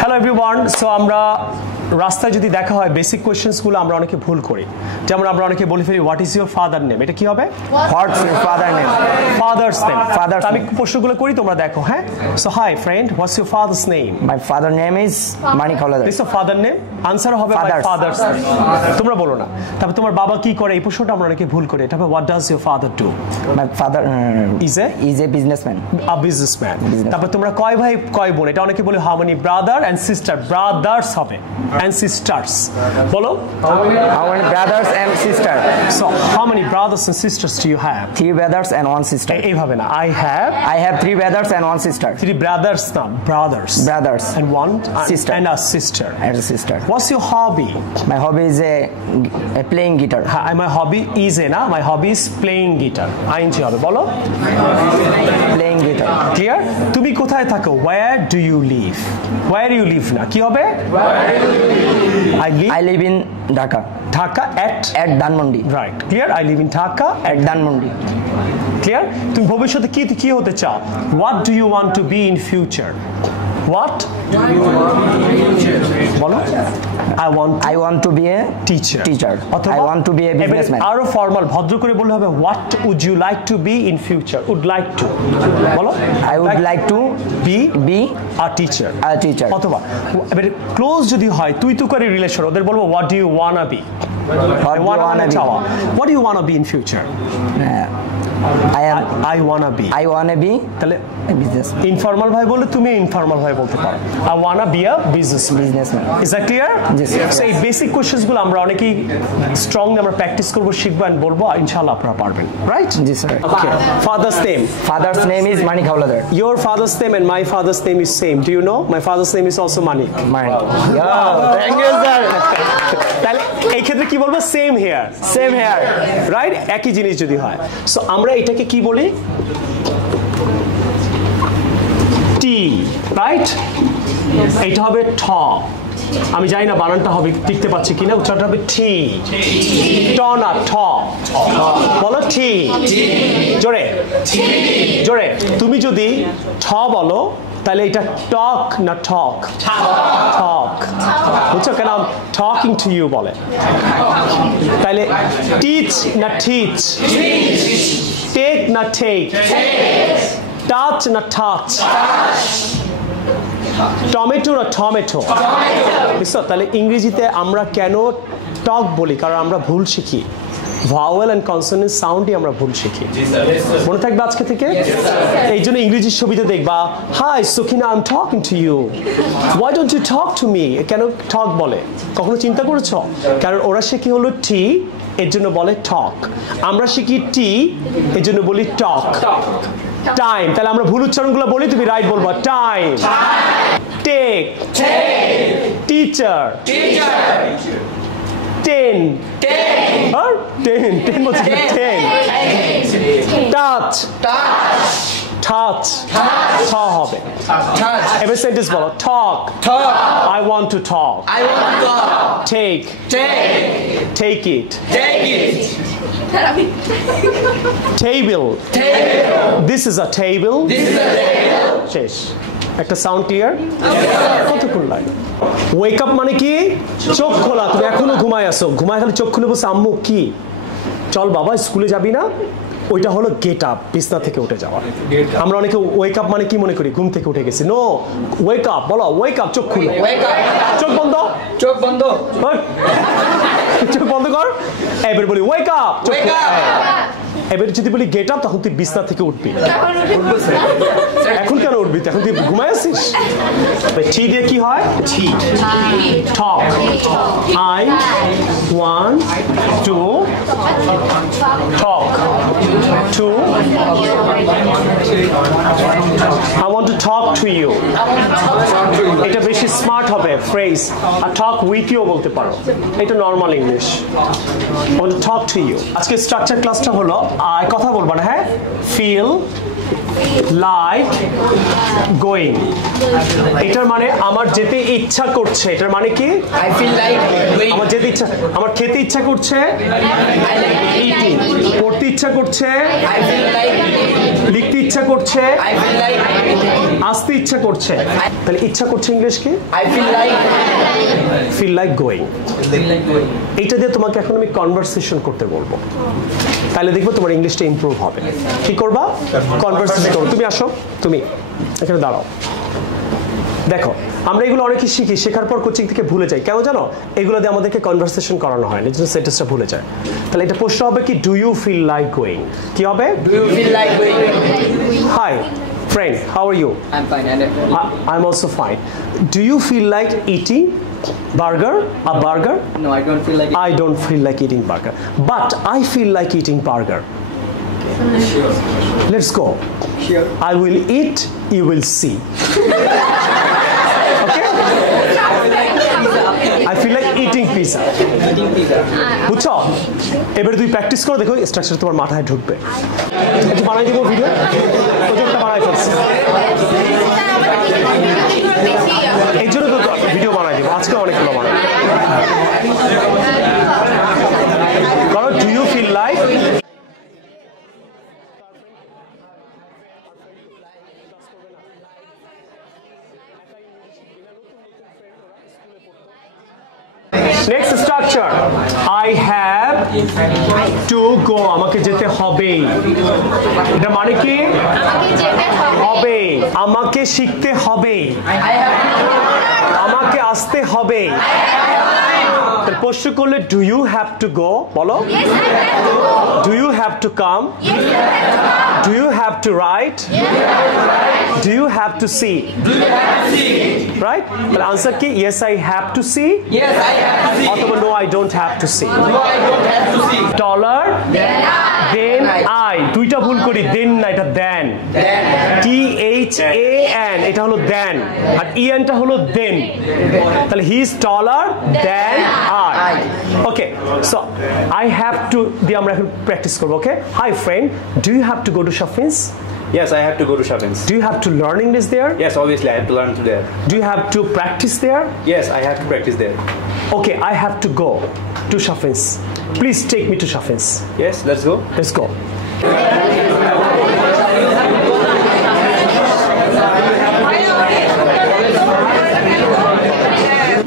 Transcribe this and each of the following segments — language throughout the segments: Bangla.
Hello everyone. সো আমরা রাস্তায় যদি দেখা হয় বেসিক কোয়েশ্চেন্সগুলো আমরা অনেকে ভুল করি। যেমন আমরা অনেকে বলে ফেলি what is your father name, এটা কি হবে? What's your father name? Father's name. আমি প্রশ্নগুলো করি, তোমরা দেখো। হ্যাঁ, so hi friend, what's your father's name? My father name is Manik Howlader. This father name, answer হবে মাই ফাদার্স নেম। তোমরা বলো না। তারপর তোমার বাবা কি করে, এই প্রশ্নটা আমরা অনেকে ভুল করি। এটা হবে what does your father do? My father is a businessman. Businessman. তারপর তোমরা কয় ভাই কয় বোন, এটা অনেকে বলে how many brother and sister. Brothers হবে এন্ড সিস্টার্স। বলো how many brothers and sister. So how many brothers and sisters do you have? 3 brothers and 1 sister. এইভাবে না, I have 3 brothers and 1 sister. 3 brothers না, brothers and 1 sister and a sister. What's your hobby? My hobby is a playing guitar. My hobby is না, my hobby is playing guitar. আইনজি হবে, বলো playing guitar. Clear? তুমি কোথায় থাকো? Where do you live? Where you live না, কি হবে? I live in Dhaka. Dhaka at Dhanmondi. Right. Clear? I live in Dhaka at Dhanmondi. Clear? তুমি ভবিষ্যতে কি হতে চাও? What do you want to be in future? What do you want to be in future? বলো I want to be a teacher. I want to be a businessman. আরো ফর্মাল ভদ্র করে বললে হবে what would you like to be in future? Would like to বলো I would like to be a teacher. অথবা এবারে ক্লোজ যদি হয় তুই তো করে রিলেশন, ওদের বলবো what do you wanna be? What do you wanna be in future? I wanna be তাহলে ইনফর্মাল ভাই বলে তুমি ইনফর্মাল ভাই বলতে পারো I wanna be a businessman. Is that clear? Yes. So এই বেসিক কোশ্চেন্স গুলো আমরা অনেকেই স্ট্রংলি আমরা প্র্যাকটিস করব, শিখবো এন্ড বলবো, ইনশাআল্লাহ আপনারা পারবেন। Right? G sir. Okay. Father's name is Manik Haoladar. Your father's name and my father's name is same. Do you know? My father's name is also Manik. Thank you sir. তাহলে এই ক্ষেত্রে কি বলবো? Same here. রাইট? একই জিনিস যদি হয়। সো আমরা এটাকে কি বলি? টি। রাইট? এটা হবে ঠ। আমি জানি না বানানটা হবে লিখতে পাচ্ছি কিনা, উচ্চারণটা হবে টি। ট না, ঠ। বলো টি। জোরে। তুমি যদি ঠ বলো তাহলে এটা টক না ঠক? বুঝছো কেন? টকিং টু ইউ বলে। তাহলে টিচ না টিচ? টেক না টেক? টাচ না টাচ? টমেটো না টমেটো? বুঝছো? তাহলে ইংরেজিতে আমরা কেন টক বলি? কারণ আমরা ভুল শিখি, ভাওয়েল এন্ড কনসোনেন্ট সাউন্ডই আমরা ভুল শিখি। মনে থাকবে আজকে থেকে? এই জন্য ইংরেজির ছবিতে দেখবা hi Sakhina I am talking to you, why don't you talk to me? কেন টক বলে? কখনো চিন্তা করেছো? কারণ ওরা শিখি হলো টি, এর জন্য বলে টক। আমরা শিখি টি, এর জন্য বলি টক। টাইম, তাহলে আমরা ভুল উচ্চারণগুলো বলি, তুমি রাইট বলবা। Time, take, teacher, ten, touch, হবে। এবার সেন্টেন্স বলো। টক, I want to talk. Take it. Table. This is a table. শেষ। একটা সাউন্ড ক্লিয়ার? কতক্ষণ লাগে? ওয়েক আপ মানে কি? চোখ খোলা। তুমি এখনো ঘুমায় আসো, ঘুমায় খালি চোখ খুলে বসে আম্মু কি চল বাবা স্কুলে যাবি না? ওইটা হলো গেট আপ, বিছনা থেকে উঠে যাওয়া। আমরা অনেকে ওয়েক আপ মানে কি মনে করি? ঘুম থেকে উঠে গেছি। নো, ওয়েক আপ বলো। ওয়েক আপ, চোখ খুলো। চোখ বন্ধ কর। এবার বলি ওয়েক আপ। এবার যদি বলি গেট আপ, তখন তুই বিছনা থেকে উঠবি। এখন কেন উঠবি? এখন তুই ঘুমায় আসিস। টি দিয়ে কি হয়? টক। I want to talk to I want to talk to you. এটা বেশি স্মার্ট হবে ফ্রেজ। আর টক উইথ ইউ বলতে পারো, এটা normal English. I want to talk to you. আজকে স্ট্রাকচার ক্লাসটা হলো কথা বলবো না, হ্যাঁ? Feel, like going. এটার মানে আমার যেতে ইচ্ছা করছে, এটার মানে কি? I feel like going. আমার যেতে ইচ্ছা, আমার খেতে ইচ্ছা করছে, ইটিং। পড়তে ইচ্ছা করছে, I feel like. লিখতে ইচ্ছা করছে, I feel like. আসতে ইচ্ছা করছে। তাহলে ইচ্ছা করছে ইংলিশ কি? I feel like. Feel like going. এইটা দিয়ে তোমাকে এখন আমি কনভারসেশন করতে বলবো, তাহলে দেখবো তোমার ইংলিশটা ইমপ্রুভ হবে। কি করবা? কনভারসেশন করো। তুমি আসো, তুমি এখানে দাঁড়াও। দেখো, আমরা এগুলো অনেকে শিখি, শেখার পর কোচিং থেকে ভুলে যাই। কেন জানো? এগুলো দিয়ে আমাদেরকে কনভারসেশন করানো হয় না, জন্য সেন্টেন্সটা ভুলে যায়। তাহলে এটা প্রশ্ন হবে কি, do you feel like going? কি হবে? Do you feel like going? Hi friend, how are you? I'm fine. And I'm also fine. Do you feel like eating burger? A burger? no, I don't feel like. I don't feel like eating burger, but I feel like eating burger. Let's go. Sure. I will eat, you will see. Okay? I feel like eating pizza. Eating pizza. বুঝছো? এবারে তুই প্র্যাকটিস করো, দেখো স্ট্রাকচার তোমার মাথায় ঢুকবে। একটু বানাই দেবো ভিডিও, প্রজেক্টটা বানাই ফেলছি। এই জন্য তো ভিডিও বানাই দেবো, আজকে অনেকগুলো বানাই। কারণ do you feel like, next structure, I have to go, আমাকে যেতে হবে। এটা মানে কি? হবে। আমাকে শিখতে হবে, আমাকে আসতে হবে। প্রশ্ন করলে do you have to go, বলো। Do you have to come? Do you have to write? Do you have to see? Right? তাহলে আনসার কি? Yes I have to see, Yes, I have to see. অথবা no I don't have to see. No, I don't have to see. Taller than I, দুইটা ভুল করি, দেন না, এটা দেন। THAN, এটা হলো দেন, আর ENটা হলো দেন। তাহলে he is taller than I. Okay, so I have to দিয়ে আমরা এখন প্র্যাকটিস করবো। Okay, hi friend, do you have to go to shoppings? Yes, I have to go to shoppings. Do you have to learn English there? Yes, obviously I have to learn to there. Do you have to practice there? Yes, I have to practice there. Okay, I have to go to Shafins. Please take me to Shafins. Yes, let's go. Let's go.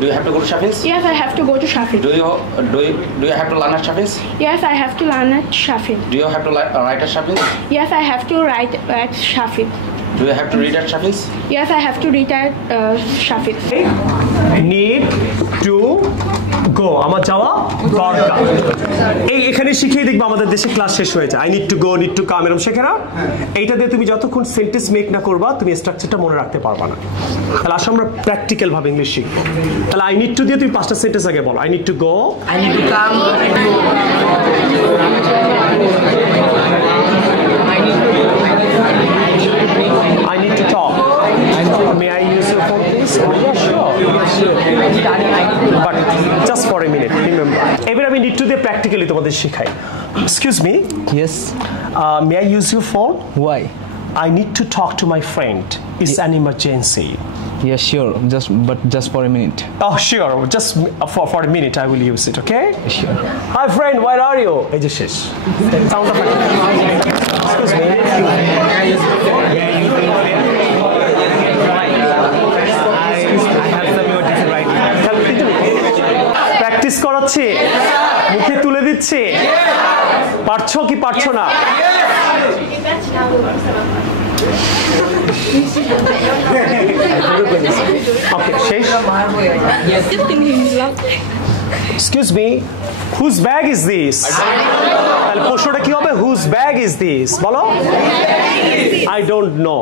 Do you have to go to shopping? Yes, I have to go to shopping. Do you have to learn at shopping? Yes, I have to learn at shopping. Do you have to write at shopping? Yes, I have to write at shopping. Do you have to read at shopping? Yes, I have to read at shopping. Need to go, আমার যাওয়া দরকার। এখানে শিখিয়ে দেখবো আমাদের দেশে ক্লাস শেষ হয়ে যায়। I need to go, need to come, এরকম শেখে না? এইটা দিয়ে তুমি যতক্ষণ সেন্টেন্স মেক না করবা, তুমি স্ট্রাকচারটা মনে রাখতে পারবা না। তাহলে আসলে আমরা প্র্যাকটিক্যাল ভাবে ইংলিশ শিখবো। তাহলে আই নিড টু দিয়ে তুমি 5টা সেন্টেন্স আগে বলো। I need to go, I need to come. I need to talk. May I use your phone, please? Yeah, sure. But just for a minute, remember. এবার আমি need to দিয়ে practically তোমাদের শেখাই। Excuse me, Yes. may I use your phone? Why? I need to talk to my friend. It's an emergency. Yes, sure. Just for a minute. Oh, sure. Just for a minute, I will use it. Okay? Sure. Hi, friend. Where are you? এই যে শেষ। Sound of Excuse me. Practice করাচ্ছি, মুখে তুলে দিচ্ছি, পারছো কি পারছো না? ওকে, শেষ। Excuse me, whose bag is this? তাহলে প্রশ্নটা কি হবে? Whose bag is this? বলো। I don't know.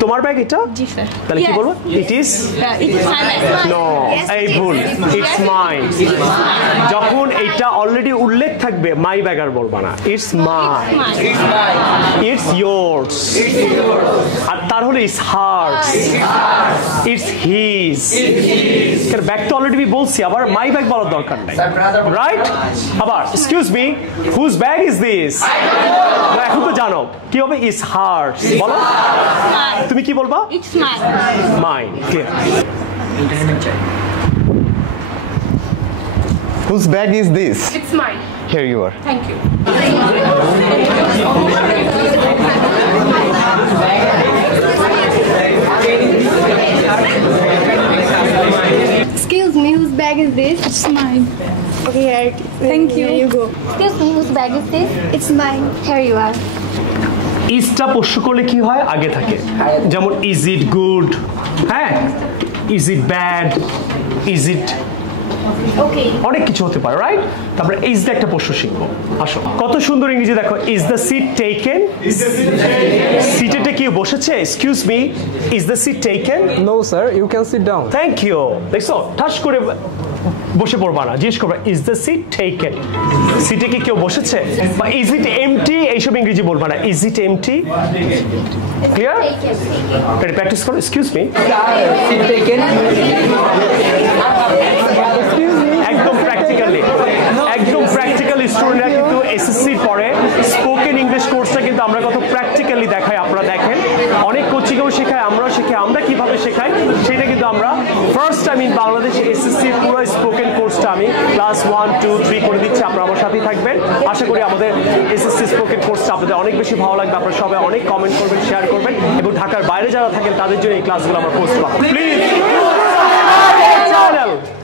তোমার ব্যাগ এটা? জি স্যার। তাহলে কি বলবো? It is It is mine. No, এই ভুল, ইটস মাইন। যখন এইটা অলরেডি উল্লেখ থাকবে মাই ব্যাগ আর বলবা না, ইটস মাই, ইটস ইয়োরস, আর তার হলো ইটস হার্স, ইটস হিজ। কারণ ব্যাগ তো অলরেডি বলছি, আবার মাই ব্যাগ বলার দরকার নাই, রাইট? আবার excuse me, whose bag is this? এখন তো জানো কি হবে, ইটস হার্স। বলো তুমি কি বলবা? It's mine. Mine. Clear? Whose bag is this? It's mine. Here you are. Thank you. Excuse me, whose bag is this? It's mine. Okay, here it is. Thank you. Here you go. Excuse me, whose bag is this? It's mine. Here you are. ইজটা পোষ্য করলে কি হয়? আগে থাকে। যেমন ইজ ইট গুড, হ্যাঁ, is it bad, is it, Okay. অনেক কিছু হতে পারে, রাইট? তারপরে ইজ দ্য একটা পোষ্য শিখবো। আসো, কত সুন্দর ইংরেজি দেখো। Is the seat taken? সিটেতে কেউ বসেছে? Excuse me, is the seat taken? No, sir. You can sit down. Thank you. দেখছো, ঠাস করে বসে পড়বা না, জিজ্ঞেস করবা ইজ দ্য সিট টেকেন? সিটে কি কেউ বসেছে? বা ইজ ইট এমটি, এইসব ইংরেজি বলবা না, ইজ ইট এমটি। ক্লিয়ার? এটা প্র্যাকটিস করো। Excuse me, Seat taken. একদম প্র্যাকটিক্যালি, একদম প্র্যাকটিক্যালি স্টুডেন্টরা কিন্তু এসএসসি পড়ে। স্পোকেন ইংলিশ কোর্সটা কিন্তু আমরা কত প্র্যাকটিক্যালি দেখাই, আপনারা দেখেন। অনেক কোচিংও শেখায়, আমরাও শেখাই। আমরা কিভাবে শেখাই সেটা কিন্তু আমরা ফার্স্ট টাইম ইন বাংলাদেশ এসএসসির পুরো স্পোকেন কোর্সটা আমি ক্লাস 1, 2, 3 করে দিচ্ছি। আপনারা আমার সাথেই থাকবেন। আশা করি আমাদের এসএসসি স্পোকেন কোর্সটা আপনাদের অনেক বেশি ভালো লাগবে। আপনারা সবাই অনেক কমেন্ট করবেন, শেয়ার করবেন, এবং ঢাকার বাইরে যারা থাকেন তাদের জন্য এই ক্লাসগুলো আমরা পোস্ট করব। প্লিজ